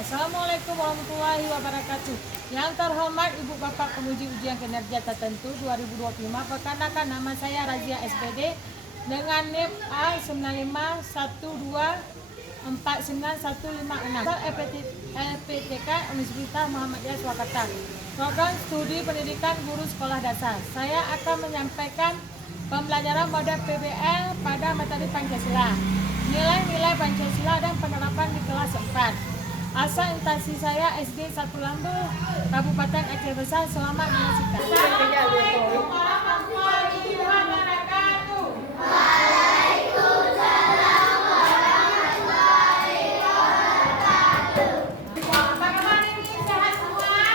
Assalamualaikum warahmatullahi wabarakatuh. Yang terhormat Ibu Bapak Penguji Ujian Kinerja Tertentu 2025, perkenalkan nama saya Razia SPD dengan NIP A951249156 LPTK Universitas Muhammadiyah Surakarta. Program Studi Pendidikan Guru Sekolah Dasar. Saya akan menyampaikan pembelajaran model PBL pada materi Pancasila, nilai-nilai Pancasila dan penerapan di kelas 4. Asal instansi saya SD 1 Lambu, Kabupaten Aceh Besar. Selamat menyaksikan. Assalamualaikum warahmatullahi wabarakatuh. Waalaikumsalam warahmatullahi wabarakatuh. Bagaimana ini, sehat semua?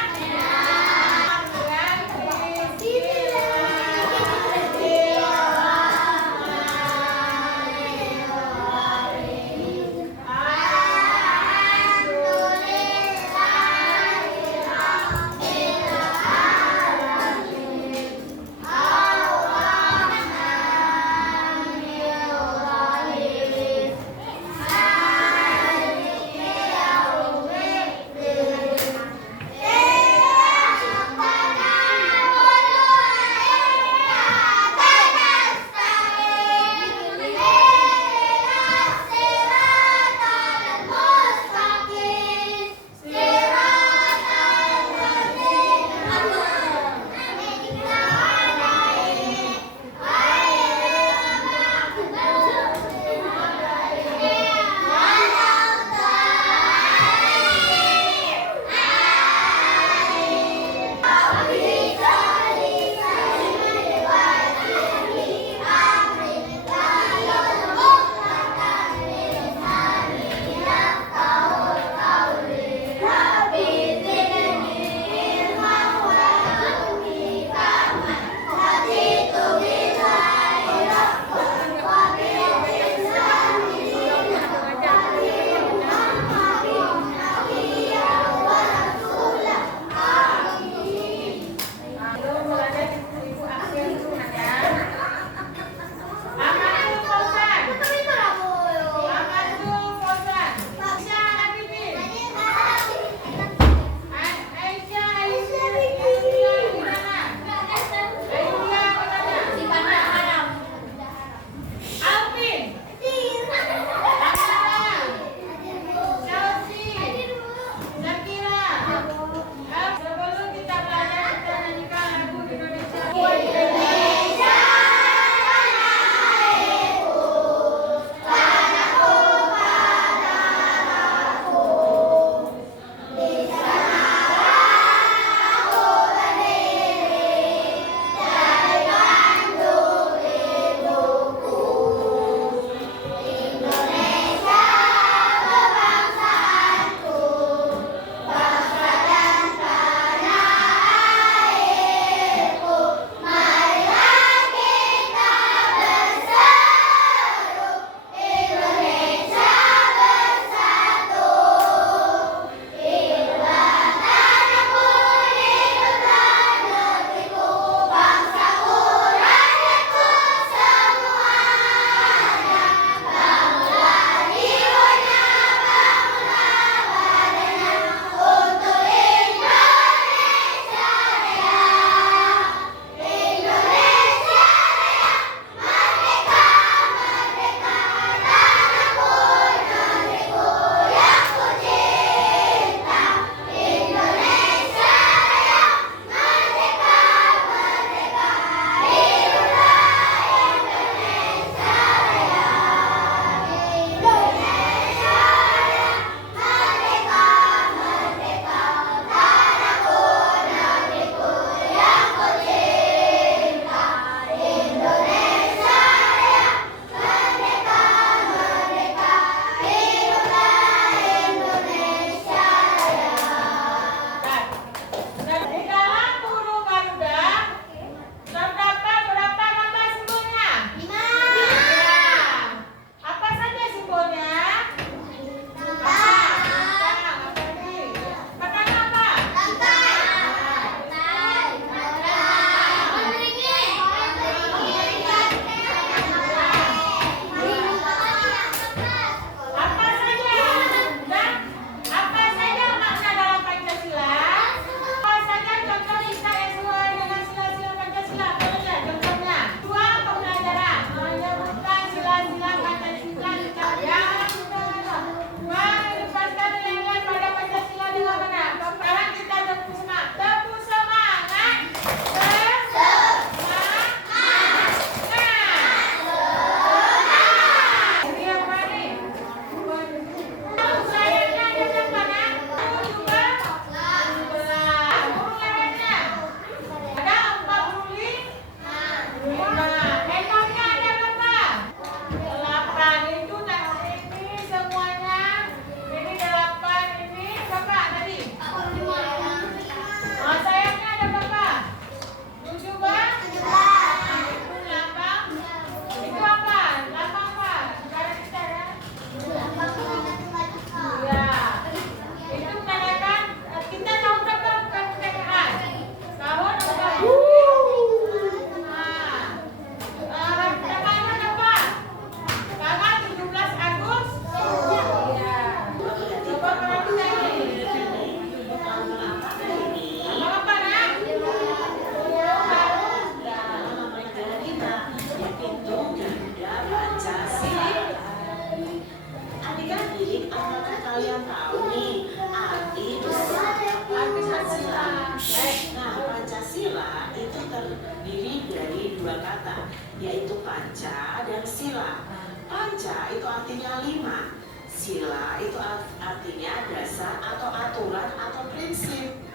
panca itu artinya 5. Sila itu artinya dasar atau aturan atau prinsip.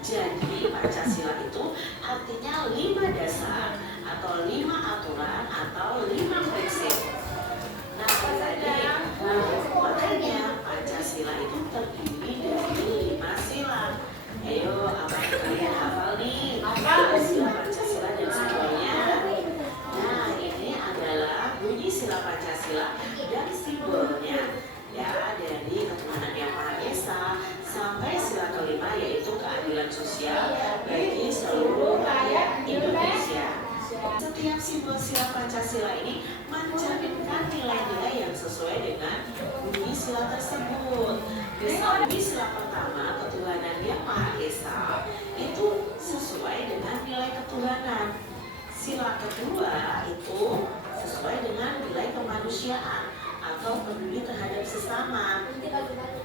Jadi Pancasila itu artinya 5 dasar atau 5 aturan atau 5 prinsip. Nah, makanya Pancasila itu terdiri dari 5 sila. Ayo, apa yang kalian hafal nih? Sila Pancasila dan simbolnya. Nah, ini adalah bunyi sila Pancasila dan simbolnya. Ya, dari ketuhanan yang Maha Esa sampai sila kelima yaitu keadilan sosial bagi seluruh rakyat Indonesia. Setiap simbol sila Pancasila ini mencerminkan nilai-nilai yang sesuai dengan bunyi sila tersebut. Misalnya bunyi sila pertama, ketuhanan yang Maha Esa, itu sesuai dengan nilai ketuhanan. Sila kedua itu sesuai dengan nilai kemanusiaan atau peduli terhadap sesama.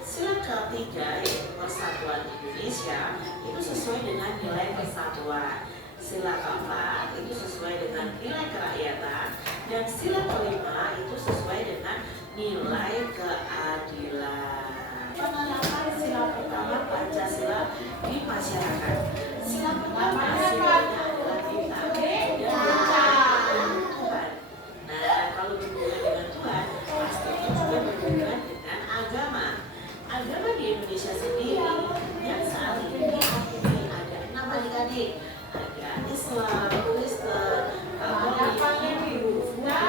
Sila ketiga yaitu persatuan Indonesia itu sesuai dengan nilai persatuan. Sila keempat itu sesuai dengan nilai kerakyatan, dan sila kelima itu sesuai dengan nilai keadilan. Penerapan sila pertama Pancasila di masyarakat. Sila pertama silanya adalah kita dan Tuhan. Nah, kalau berhubungan dengan Tuhan, pasti juga berhubungan dengan agama. Agama di Indonesia sendiri yang saat ini ada 6 adik-adik. Ada Islam, Kristen, Katolik, Hindu, Buddha,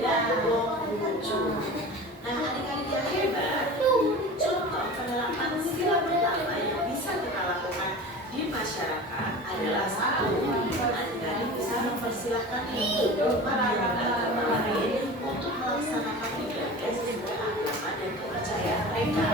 dan Konghucu. Nah, adik-adik yang hebat, contoh penerapan sila pertama yang bisa kita lakukan di masyarakat adalah 1. Adik-adik bisa mempersilahkan agama lain untuk melaksanakan ibadah sesuai agama dan kepercayaan mereka.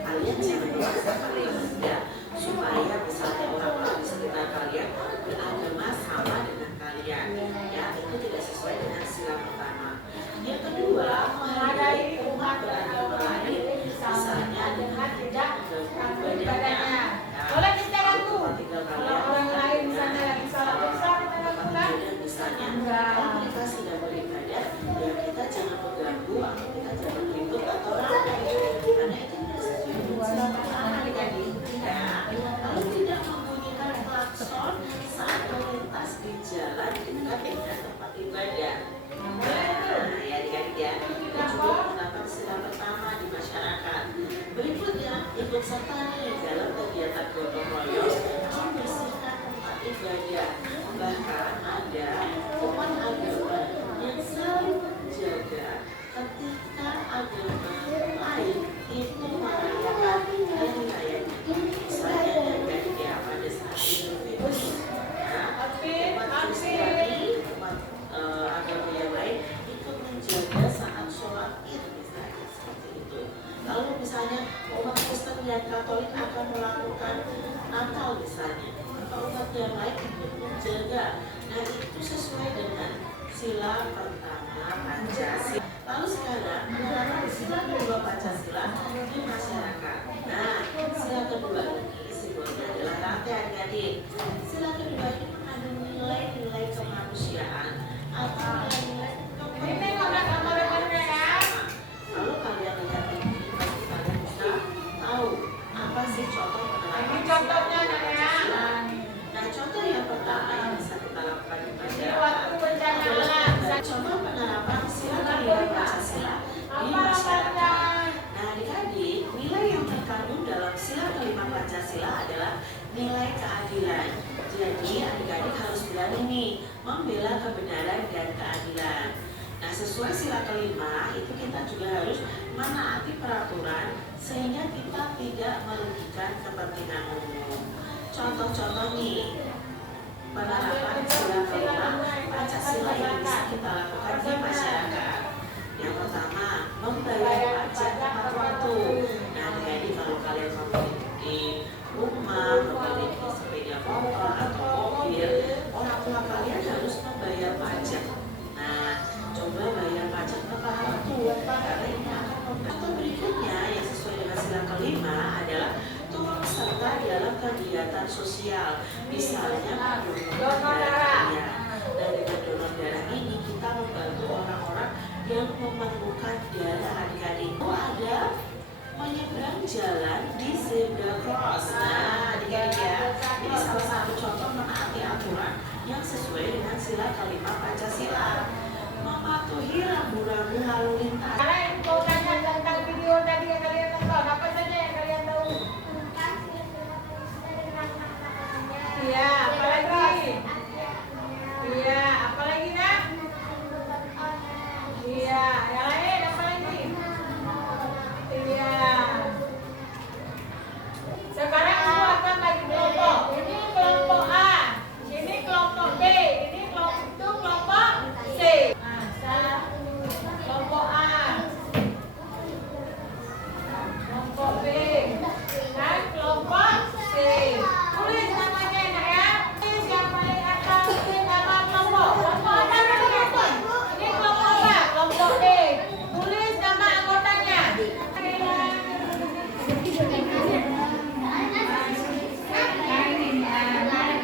Kalian jangan memaksakan ibadah supaya misalnya orang-orang di sekitar kalian beragama sama dengan kalian. Ya, itu tidak sesuai dengan sila pertama. Yang kedua, menghargai umat beragama lain, misalnya dengan tidak mengganggu ibadahnya. Boleh kita laku. Tinggal Kalau orang lain misalnya lagi salat isya, kita lakukan. Misalnya, kalau mereka sudah beribadah, ya kita jangan mengganggu atau kita jangan ribut atau ramai, karena itu tidak sesuai dengan sila pertama adik-adik. Lalu tidak membunyikan klakson saat melintas di jalan dekat dengan tempat ibadah. Nah, ya adik-adik ya, itu juga penerapan sila pertama di masyarakat. Berikutnya, ikut serta nih dalam kegiatan gotong royong membersihkan tempat ibadah. Bahkan ada umat agama yang saling menjaga ketika agama lain itu merayakan hari rayanya. Misalnya adik-adik ya, pada saat Idul Fitri, umat Kristiani, umat agama yang lain ikut menjaga saat sholat Id misalnya, seperti itu. Lalu misalnya umat Kristen dan Katolik akan melakukan Natal misalnya, maka umat yang lain ikut menjaga. Nah, itu sesuai dengan sila pertama Pancasila. Lalu sekarang penerapan sila kedua Pancasila di masyarakat. Nah, sila kedua ini simbolnya adalah rantai adik-adik. Sila kedua ini mengandung nilai-nilai kemanusiaan atau nilai-nilai kemanusiaan. Kalau kalian lihat ini, pasti kalian bisa tahu apa sih contoh penerapan sila kedua Pancasila. Nah, contoh yang pertama yang bisa kita lakukan di masyarakat adalah contoh penerapan sila kelima Pancasila di masyarakat. Nah, adik-adik, nilai yang terkandung dalam sila kelima Pancasila adalah nilai keadilan. Jadi, adik-adik harus berani nih membela kebenaran dan keadilan. Nah, sesuai sila kelima itu kita juga harus menaati peraturan sehingga kita tidak merugikan kepentingan umum. Contoh-contoh nih penerapan sila kelima Pancasila yang bisa kita lakukan di masyarakat. Yang pertama, membayar pajak tepat waktu. Nah, jadi kalau kalian memiliki rumah, memiliki sepeda motor atau mobil, orang tua kalian harus membayar pajak. Nah, coba bayar pajak tepat waktu karena ini akan membantu. Berikutnya yang sesuai dengan sila kelima adalah turut serta dalam kegiatan sosial, misalnya donor darah. Dan dengan donor darah ini kita membantu orang-orang yang memerlukan darah adik-adik. Oh, ada menyeberang jalan di zebra cross. Nah, adik-adik ya, ini salah satu contoh menaati aturan yang sesuai dengan sila kelima Pancasila. Mematuhi rambu-rambu lalu lintas. Karena info tanya tentang video tadi yang kalian tonton, apa saja yang kalian tahu? Iya, apalagi? Iya, apalagi nak? Iya, yang lain apa lagi? Iya. Sekarang aku akan bagi kelompok. Ini kelompok A, ini kelompok B, ini kelompok C. Nah, kelompok A, kelompok B, dan kelompok C. Tulis namanya nak ya. Tulis yang paling atas nama kelompok. Kelompok apa namanya? Ini kelompok A, kelompok D. Tulis nama anggotanya.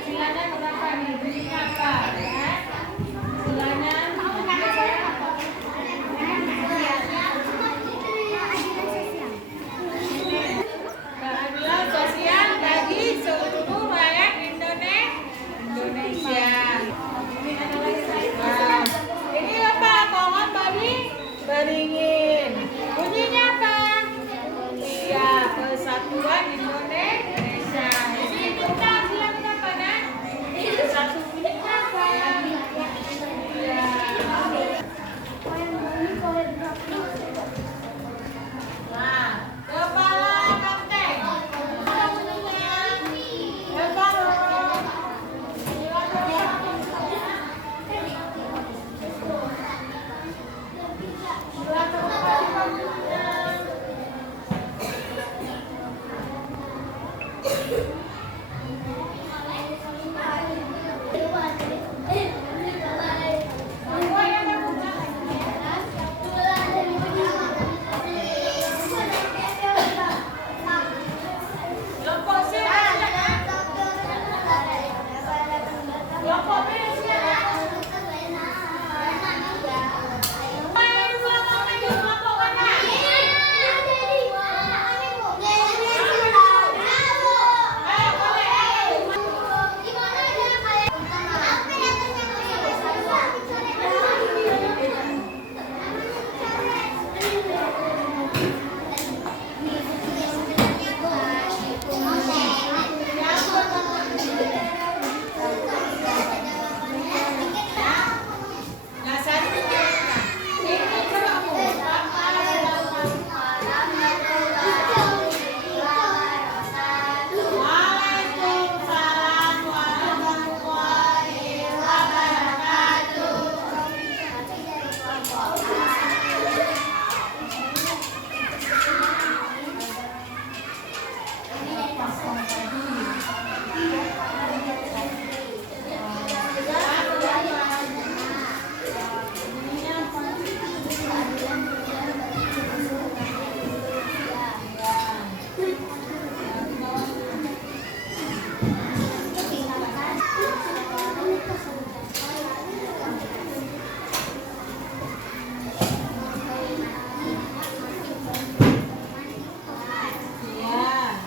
Silanya berapa nih? Bunyinya apa? Silanya keadilan sosial bagi seluruh rakyat Indonesia. Ini ada lagi. Nah, ini apa? Pohon beringin. Bunyinya apa? Iya, Persatuan Indonesia. Ini kita silang apa nak? Bersatu bunyinya apa? Iya. Nah, kepala banteng. Apa bunyinya? Kepala. Kelompok C silakan. Kelompok B silakan. Kelompok mana? Ayo boleh. Nah, saya ini kamu. Waalaikumsalam warahmatullahi wabarakatuh. Iya.